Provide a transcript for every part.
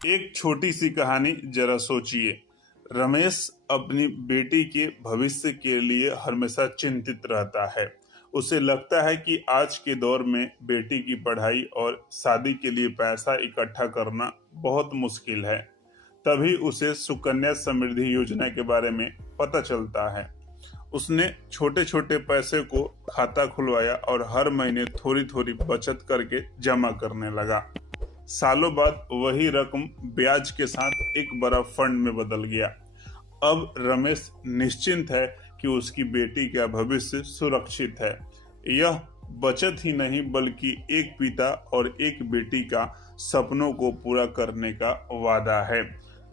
एक छोटी सी कहानी जरा सोचिए। रमेश अपनी बेटी के भविष्य के लिए हमेशा चिंतित रहता है। उसे लगता है कि आज के दौर में बेटी की पढ़ाई और शादी के लिए पैसा इकट्ठा करना बहुत मुश्किल है। तभी उसे सुकन्या समृद्धि योजना के बारे में पता चलता है। उसने छोटे छोटे पैसे को खाता खुलवाया और हर महीने थोड़ी थोड़ी बचत करके जमा करने लगा। सालों बाद वही रकम ब्याज के साथ एक बड़ा फंड में बदल गया। अब रमेश निश्चिंत है कि उसकी बेटी का भविष्य सुरक्षित है। यह बचत ही नहीं बल्कि एक पिता और एक बेटी का सपनों को पूरा करने का वादा है।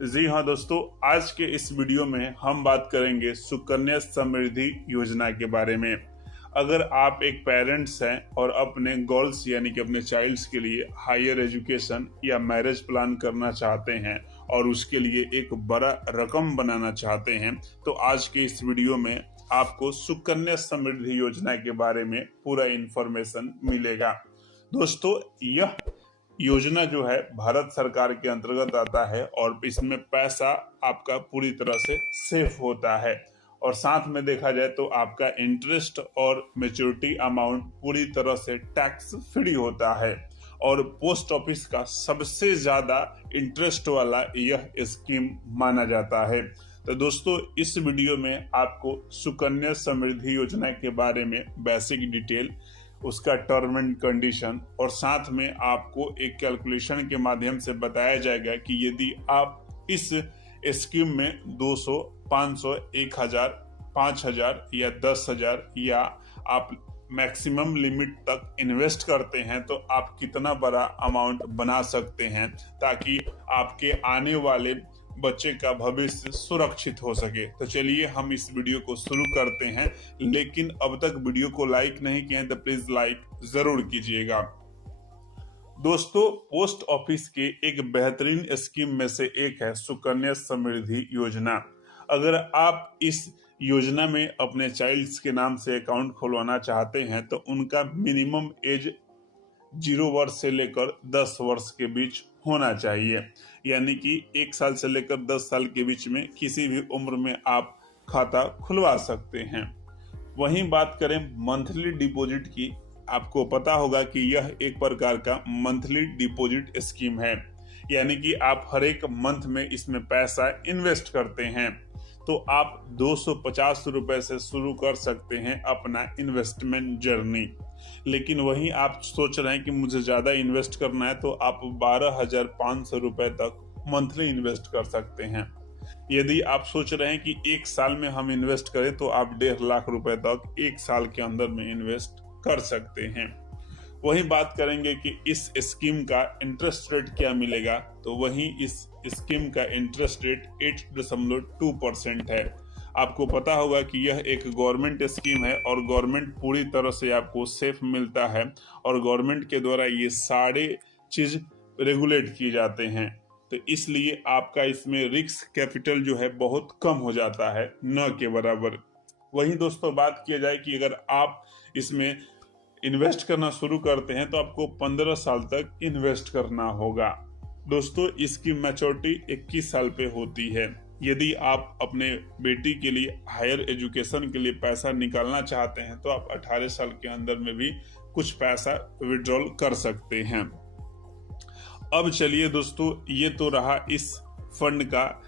जी हाँ दोस्तों, आज के इस वीडियो में हम बात करेंगे सुकन्या समृद्धि योजना के बारे में। अगर आप एक पेरेंट्स हैं और अपने गोल्स यानी कि अपने चाइल्ड्स के लिए हायर एजुकेशन या मैरिज प्लान करना चाहते हैं और उसके लिए एक बड़ा रकम बनाना चाहते हैं, तो आज के इस वीडियो में आपको सुकन्या समृद्धि योजना के बारे में पूरा इंफॉर्मेशन मिलेगा। दोस्तों, यह योजना जो है भारत सरकार के अंतर्गत आता है और इसमें पैसा आपका पूरी तरह से सेफ होता है और साथ में देखा जाए तो आपका इंटरेस्ट और मैच्योरिटी अमाउंट पूरी तरह से टैक्स फ्री होता है और पोस्ट ऑफिस का सबसे ज्यादा इंटरेस्ट वाला यह स्कीम माना जाता है। तो दोस्तों, इस वीडियो में आपको सुकन्या समृद्धि योजना के बारे में बेसिक डिटेल, उसका टर्म एंड कंडीशन और साथ में आपको एक कैलकुलेशन के माध्यम से बताया जाएगा कि यदि आप इस स्कीम में 200, 500, 1000, 5000 या 10,000 या आप मैक्सिमम लिमिट तक इन्वेस्ट करते हैं तो आप कितना बड़ा अमाउंट बना सकते हैं ताकि आपके आने वाले बच्चे का भविष्य सुरक्षित हो सके। तो चलिए हम इस वीडियो को शुरू करते हैं, लेकिन अब तक वीडियो को लाइक नहीं किए हैं तो प्लीज लाइक जरूर कीजिएगा। दोस्तों, पोस्ट ऑफिस के एक बेहतरीन स्कीम में से एक है सुकन्या समृद्धि योजना। अगर आप इस योजना में अपने चाइल्ड्स के नाम से अकाउंट खुलवाना चाहते हैं तो उनका मिनिमम एज 0 वर्ष से लेकर 10 वर्ष के बीच होना चाहिए, यानी कि 1 साल से लेकर 10 साल के बीच में किसी भी उम्र में आप खाता खुलवा सकते हैं। वहीं बात करें मंथली डिपॉजिट की, आपको पता होगा कि यह एक प्रकार का मंथली डिपॉजिट स्कीम है, यानी कि आप हर एक मंथ में इसमें पैसा इन्वेस्ट करते हैं। तो आप 250 रुपए से शुरू कर सकते हैं अपना इन्वेस्टमेंट जर्नी। लेकिन वहीं आप सोच रहे हैं कि मुझे ज़्यादा इन्वेस्ट करना है, तो आप 12,500 रुपए तक मंथली इन्वेस्ट कर सकते हैं। यदि आप सोच रहे हैं कि 1 साल में हम इन्वेस्ट करें तो आप 1.5 लाख रुपए तक 1 साल के अंदर में इन्वेस्ट कर सकते हैं। वहीं बात करेंगे कि इस स्कीम का इंटरेस्ट रेट क्या मिलेगा, तो वहीं इस स्कीम का इंटरेस्ट रेट 8.2% है। आपको पता होगा कि यह एक गवर्नमेंट स्कीम है और गवर्नमेंट पूरी तरह से आपको सेफ मिलता है और गवर्नमेंट के द्वारा ये सारे चीज रेगुलेट किए जाते हैं, तो इसलिए आपका इसमें रिस्क कैपिटल जो है बहुत कम हो जाता है, न के बराबर। वहीं दोस्तों, बात किया जाए कि अगर आप इसमें इन्वेस्ट करना शुरू करते हैं तो आपको 15 साल तक इन्वेस्ट करना होगा। दोस्तों, इसकी मैच्योरिटी 21 साल पे होती है। यदि आप अपने बेटी के लिए हायर एजुकेशन के लिए पैसा निकालना चाहते हैं तो आप 18 साल के अंदर में भी कुछ पैसा विड्रॉल कर सकते हैं। अब चलिए दोस्तों, ये तो रहा इस फंड का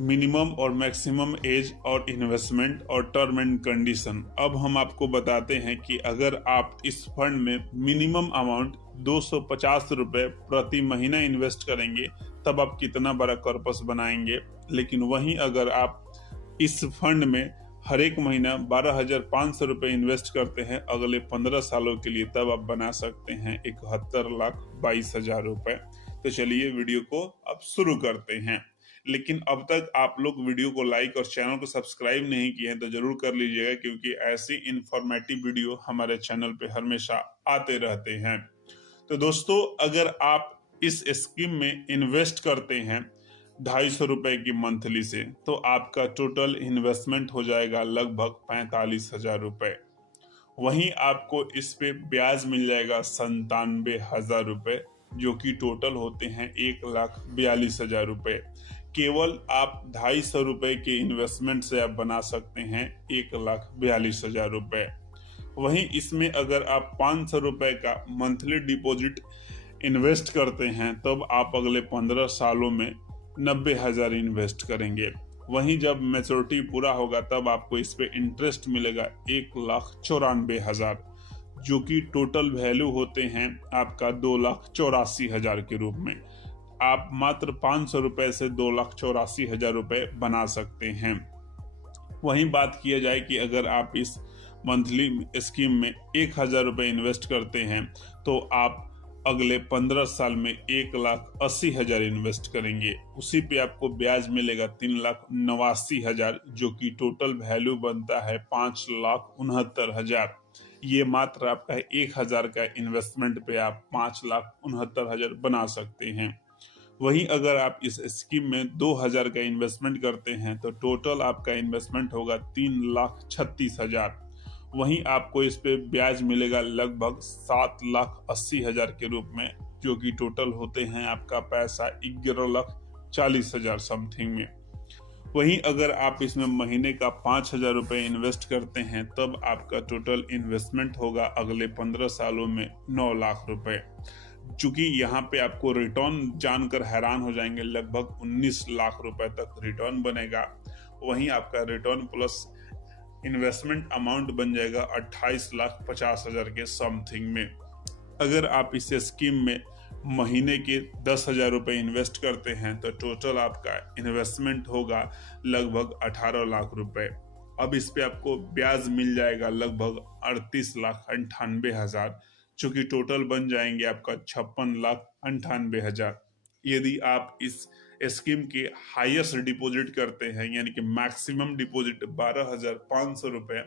मिनिमम और मैक्सिमम एज और इन्वेस्टमेंट और टर्म एंड कंडीशन। अब हम आपको बताते हैं कि अगर आप इस फंड में मिनिमम अमाउंट 250 रुपए प्रति महीना इन्वेस्ट करेंगे तब आप कितना बड़ा कॉर्पस बनाएंगे। लेकिन वहीं अगर आप इस फंड में हर एक महीना 12,500 रुपए इन्वेस्ट करते हैं अगले 15 सालों के लिए, तब आप बना सकते हैं 71,22,000 रुपए। तो चलिए वीडियो को अब शुरू करते हैं। लेकिन अब तक आप लोग वीडियो को लाइक और चैनल को सब्सक्राइब नहीं किए हैं तो जरूर कर लीजिएगा, क्योंकि ऐसी इंफॉर्मेटिव वीडियो हमारे चैनल पे हमेशा आते रहते हैं। तो दोस्तों, अगर आप इस स्कीम में इन्वेस्ट करते हैं 250 रुपए की मंथली से, तो आपका टोटल इन्वेस्टमेंट हो जाएगा लगभग 45,000 रुपए। वहीं आपको इस पे ब्याज मिल जाएगा 97,000 रुपए जो कि टोटल होते हैं 1,42,000 रुपए। केवल आप 250 रुपए के इन्वेस्टमेंट से आप बना सकते हैं 1,42,000 रुपए। वहीं इसमें अगर आप 500 रुपए का मंथली डिपॉजिट इन्वेस्ट करते हैं तब आप अगले 15 सालों में 90,000 इन्वेस्ट करेंगे। वहीं जब मैच्योरिटी पूरा होगा तब आपको इस पे इंटरेस्ट मिलेगा 1,94,000, जो कि टोटल वैल्यू होते हैं आपका 2,84,000 के रूप में। आप मात्र 500 रुपए से 2,84,000 रुपए बना सकते हैं। वहीं बात किया जाए कि अगर आप इस मंथली स्कीम में 1,000 रुपए इन्वेस्ट करते हैं तो आप अगले 15 साल में 1,80,000 इन्वेस्ट करेंगे। उसी पे आपको ब्याज मिलेगा 3,89,000, जो कि टोटल वैल्यू बनता है 5,69,000। ये मात्र आपका 1,000 का इन्वेस्टमेंट पे आप 5,69,000 बना सकते हैं। वहीं अगर आप इस स्कीम में 2,000 का इन्वेस्टमेंट करते हैं तो टोटल आपका इन्वेस्टमेंट होगा 3,36,000। वहीं आपको इस पे ब्याज मिलेगा लगभग 7,80,000 के रूप में, जो कि टोटल होते हैं आपका पैसा 11,40,000 समथिंग में। वहीं अगर आप इसमें महीने का 5,000 रुपये इन्वेस्ट करते हैं तब आपका टोटल इन्वेस्टमेंट होगा अगले 15 सालों में 9 लाख रुपए। चूंकि यहाँ पे आपको रिटर्न जानकर हैरान हो जाएंगे, लगभग 19 लाख रुपए तक रिटर्न बनेगा। वहीं आपका रिटर्न प्लस इन्वेस्टमेंट अमाउंट बन जाएगा 28,50,000 के समथिंग में। अगर आप इस स्कीम में महीने के 10,000 रुपये इन्वेस्ट करते हैं तो टोटल आपका इन्वेस्टमेंट होगा लगभग 18 लाख रुपए। अब इस पे आपको ब्याज मिल जाएगा लगभग 38,98,000, जो कि टोटल बन जाएंगे आपका 56,98,000। यदि आप इस स्कीम के हाईएस्ट डिपॉजिट करते हैं यानी कि मैक्सिमम डिपॉजिट 12,500 रुपये,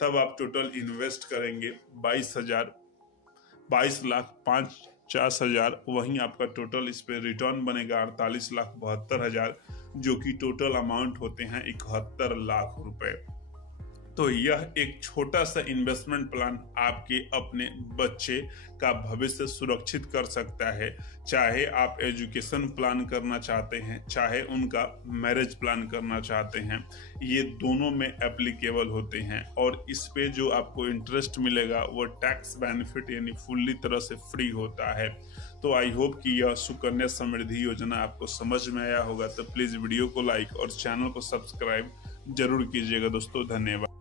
तब आप टोटल इन्वेस्ट करेंगे 22,50,000। वहीं आपका टोटल इस पे रिटर्न बनेगा 48,72,000, जो कि टोटल अमाउंट होते हैं 71 लाख रुपए। तो यह एक छोटा सा इन्वेस्टमेंट प्लान आपके अपने बच्चे का भविष्य सुरक्षित कर सकता है। चाहे आप एजुकेशन प्लान करना चाहते हैं, चाहे उनका मैरिज प्लान करना चाहते हैं, ये दोनों में एप्लीकेबल होते हैं। और इस पे जो आपको इंटरेस्ट मिलेगा वो टैक्स बेनिफिट यानी फुल्ली तरह से फ्री होता है। तो आई होप कि यह सुकन्या समृद्धि योजना आपको समझ में आया होगा। तो प्लीज़ वीडियो को लाइक और चैनल को सब्सक्राइब जरूर कीजिएगा दोस्तों। धन्यवाद।